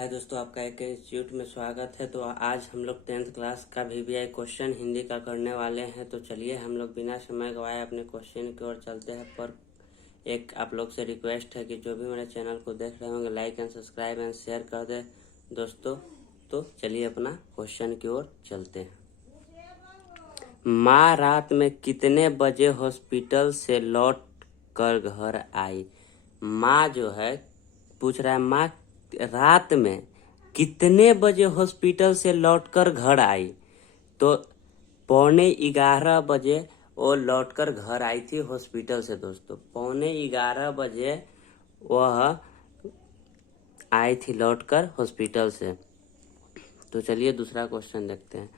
हाय दोस्तों, आपका एक इंस्टीट्यूट में स्वागत है। तो आज हम लोग 10th क्लास का VBI क्वेश्चन हिंदी का करने वाले हैं। तो चलिए हम लोग बिना समय गवाए अपने क्वेश्चन की ओर चलते हैं। पर एक आप लोग से रिक्वेस्ट है कि जो भी मेरे चैनल को देख रहे होंगे like and subscribe and share कर दे दोस्तों। तो चलिए अपना क्वेश्चन की ओर चलते हैं। माँ रात में कितने बजे हॉस्पिटल से लौट कर घर आई। माँ जो है पूछ रहा है, माँ रात में कितने बजे हॉस्पिटल से लौटकर घर आई। तो 11:15 बजे वो लौटकर घर आई थी हॉस्पिटल से दोस्तों। 11:15 बजे वह आई थी लौटकर हॉस्पिटल से। तो चलिए दूसरा क्वेश्चन देखते हैं।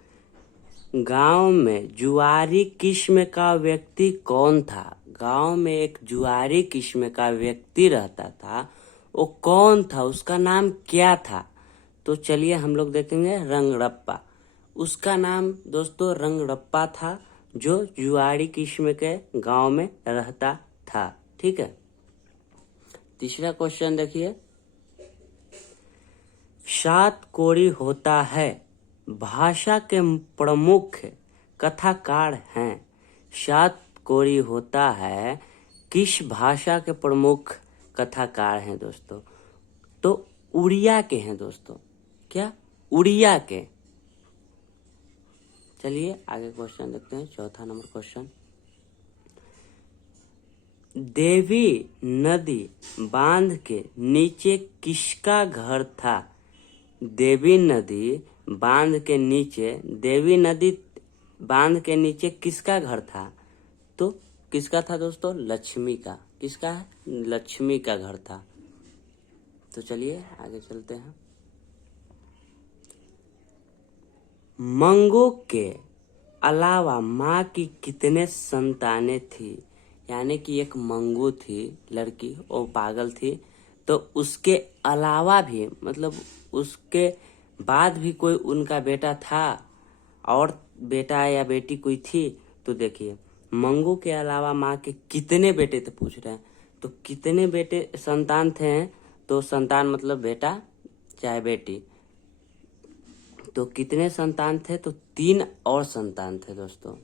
गांव में जुआरी किस्म का व्यक्ति कौन था। गांव में एक जुआरी किस्म का व्यक्ति रहता था, वो कौन था, उसका नाम क्या था। तो चलिए हम लोग देखेंगे रंगड़प्पा। उसका नाम दोस्तों रंगड़प्पा था, जो जुआरी किस्म के गांव में रहता था। ठीक है, तीसरा क्वेश्चन देखिए। 7 कोड़ी होता है भाषा के प्रमुख कथाकार हैं। 7 कोड़ी होता है किस भाषा के प्रमुख कथाकार हैं दोस्तों। तो उड़िया के हैं दोस्तों। क्या? उड़िया के। चलिए आगे क्वेश्चन देखते हैं। चौथा नंबर क्वेश्चन। देवी नदी बांध के नीचे किसका घर था। देवी नदी बांध के नीचे, देवी नदी बांध के नीचे किसका घर था। तो किसका था दोस्तों? लक्ष्मी का। किसका है? लक्ष्मी का घर था। तो चलिए आगे चलते हैं। मंगू के अलावा माँ की कितने संतानें थी। यानी कि एक मंगू थी लड़की, वो पागल थी। तो उसके अलावा भी मतलब उसके बाद भी कोई उनका बेटा था और बेटा या बेटी कोई थी। तो देखिए मंगू के अलावा माँ के कितने बेटे थे पूछ रहे हैं। तो कितने बेटे संतान थे। तो संतान मतलब बेटा चाहे बेटी। तो कितने संतान थे। तो 3 और संतान थे दोस्तों।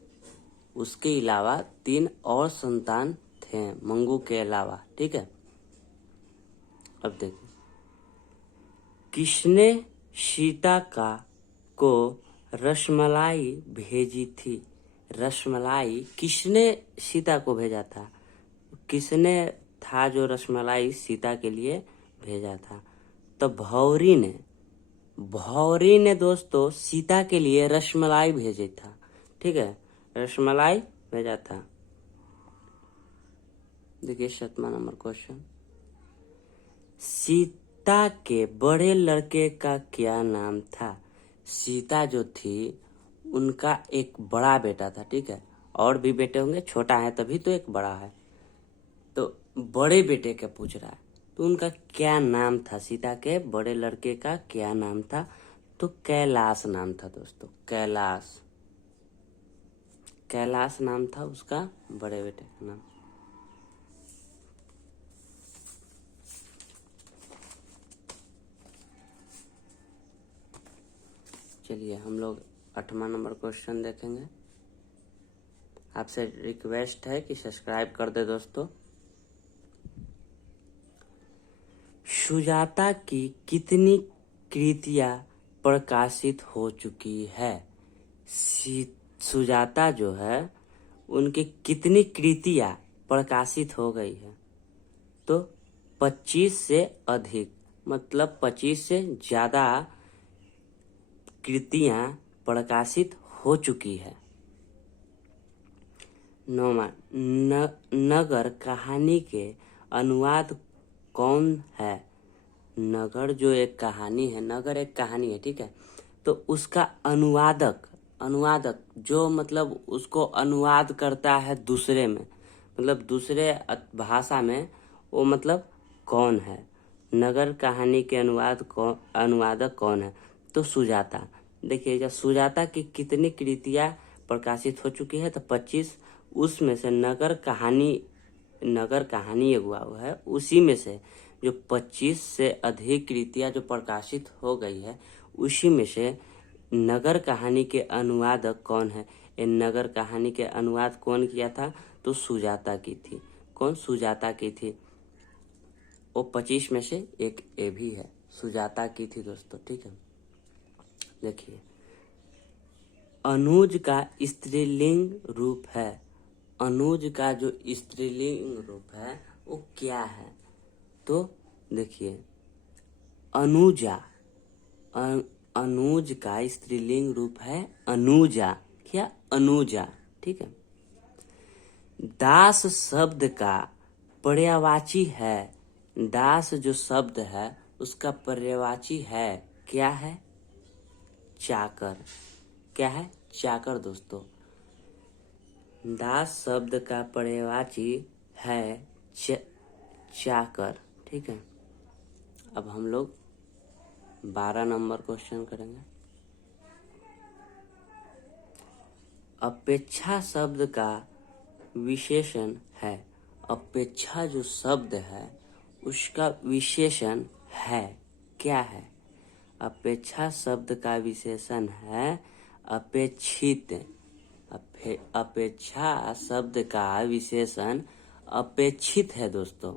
उसके अलावा 3 और संतान थे मंगू के अलावा। ठीक है, अब देखिए किसने सीता को रसमलाई भेजी थी। रसमलाई किसने सीता को भेजा था। किसने था जो रसमलाई सीता के लिए भेजा था। तो भौरी ने दोस्तों सीता के लिए रसमलाई भेजा था। ठीक है, रसमलाई भेजा था। देखिए 7वां नंबर क्वेश्चन। सीता के बड़े लड़के का क्या नाम था। सीता जो थी उनका एक बड़ा बेटा था। ठीक है, और भी बेटे होंगे, छोटा है तभी तो एक बड़ा है। तो बड़े बेटे का पूछ रहा है, तो उनका क्या नाम था। सीता के बड़े लड़के का क्या नाम था। तो कैलाश नाम था दोस्तों। कैलाश नाम था उसका बड़े बेटे का नाम। चलिए हम लोग 8वां नंबर क्वेश्चन देखेंगे। आपसे रिक्वेस्ट है कि सब्सक्राइब कर दे दोस्तों। सुजाता की कितनी कृतियां प्रकाशित हो चुकी है। सुजाता जो है उनकी कितनी कृतियां प्रकाशित हो गई है। तो 25 से अधिक, मतलब 25 से ज्यादा कृतियां प्रकाशित हो चुकी है। 9वां नगर कहानी के अनुवाद कौन है। नगर जो एक कहानी है, नगर एक कहानी है। ठीक है, तो उसका अनुवादक जो मतलब उसको अनुवाद करता है दूसरे में, मतलब दूसरे भाषा में, वो मतलब कौन है। नगर कहानी के अनुवादक कौन है। तो सुजाता। देखिए जब सुजाता की कितनी कृतियां प्रकाशित हो चुकी है तो 25। उसमें से नगर कहानी एक हुआ है, उसी में से जो 25 से अधिक कृतियां जो प्रकाशित हो गई है, उसी में से नगर कहानी के अनुवादक कौन है? ये नगर कहानी के अनुवाद कौन किया था? तो सुजाता की थी। कौन? सुजाता की थी। वो 25 में से एक ए भी है, सुजाता की थी दोस्तों। ठीक है, देखिए, अनुज का स्त्रीलिंग रूप है। अनुज का जो स्त्रीलिंग रूप है वो क्या है? तो देखिए, अनुजा। अनुज का स्त्रीलिंग रूप है अनुजा। क्या? अनुजा। ठीक है। दास शब्द का पर्यायवाची है। दास जो शब्द है उसका पर्यायवाची है, क्या है? चाकर। क्या है? चाकर दोस्तों। दास शब्द का पर्यायवाची है चाकर। ठीक है। अब हम लोग 12 नंबर क्वेश्चन करेंगे। अपेक्षा शब्द का विशेषण है। अपेक्षा जो शब्द है उसका विशेषण है, क्या है? अपेक्षा शब्द का विशेषण है अपेक्षित। अपेक्षा शब्द का विशेषण अपेक्षित है दोस्तों।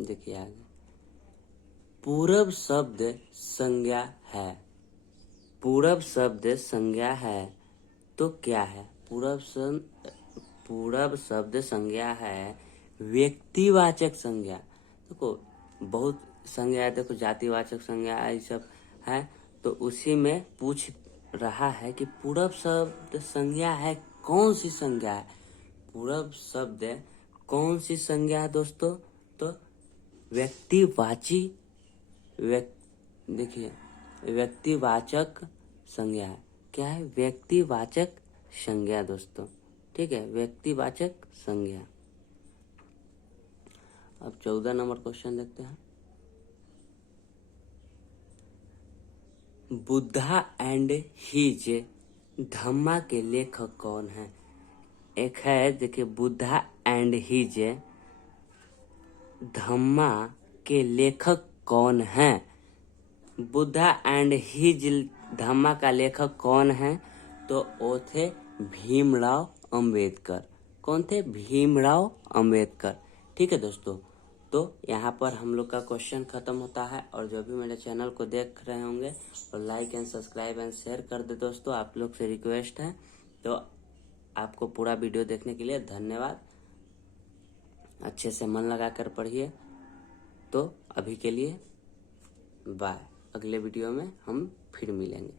देखिए आगे, पूरब शब्द संज्ञा है। पूरब शब्द संज्ञा है तो क्या है? पूरब शब्द संज्ञा है व्यक्तिवाचक संज्ञा। देखो बहुत संज्ञा है, देखो जातिवाचक संज्ञा ये सब है, तो उसी में पूछ रहा है कि पूरब शब्द संज्ञा है, कौन सी संज्ञा है? पूरब शब्द कौन सी संज्ञा है दोस्तों? तो व्यक्तिवाची देखिए, व्यक्तिवाचक संज्ञा है। क्या है? व्यक्तिवाचक संज्ञा दोस्तों। ठीक है, व्यक्तिवाचक संज्ञा। अब 14 नंबर क्वेश्चन देखते हैं। बुद्धा एंड हिज धम्मा के लेखक कौन है? एक है, देखिए, बुद्धा एंड हिज धम्मा के लेखक कौन है? बुद्धा एंड हिज धम्मा का लेखक कौन है? तो वो थे भीमराव अंबेडकर। कौन थे? भीमराव अंबेडकर। ठीक है दोस्तों, तो यहाँ पर हम लोग का क्वेश्चन खत्म होता है। और जो भी मेरे चैनल को देख रहे होंगे तो like and subscribe and share कर दे दोस्तों, आप लोग से रिक्वेस्ट है। तो आपको पूरा वीडियो देखने के लिए धन्यवाद। अच्छे से मन लगा कर पढ़िए। तो अभी के लिए बाय। अगले वीडियो में हम फिर मिलेंगे।